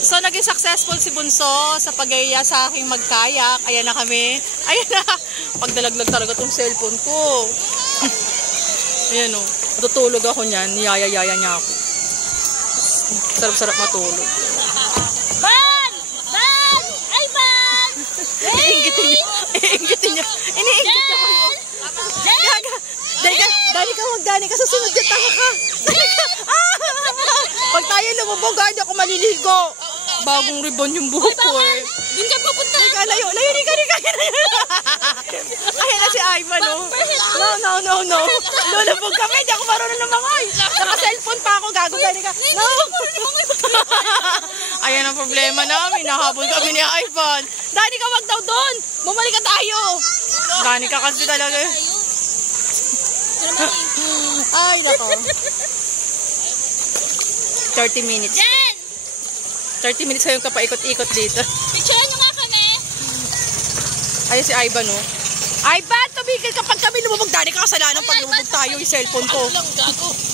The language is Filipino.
So, naging successful si Bunso sa pag-iya sa aking magkayak. Ayan na kami. Ayan na. Pagdalaglag talaga tong cellphone ko. Ayan o. Tutulog ako niyan. Niyaya-yaya niya ako. Sarap-sarap matulog. Ban! Ban! Ay, Ban! Iinggitin niya. Iinggitin niya. Iniingit niya kayo. Gaga. Dani ka, wag Dani ka. Susunod niya, taka ka. Dani ka. Pag tayo lumubog, hindi ako maliligo. Bagong ribbon yung buhok ko eh. Doon ka pupunta. Layo. Ayan na si Ivan, no? No. Lulubog kami, hindi ako marunong lumangoy. Naka-cellphone pa ako, gago Dani ka. No! Ayan ang problema namin, nahabol kami ni Ivan. Dani ka, wag daw doon. Bumalik ka tayo. Dani ka kasi talaga. Ay, nako. 30 minutes. Jen! 30 minutes kayong kapaikot-ikot dito. Picturean nyo nga kami. Ayun si Ivan, no? Ivan, tumigil kapag kami lumubog. Dani ka kasalanan pag lumubog tayo yung cellphone ko. Gago.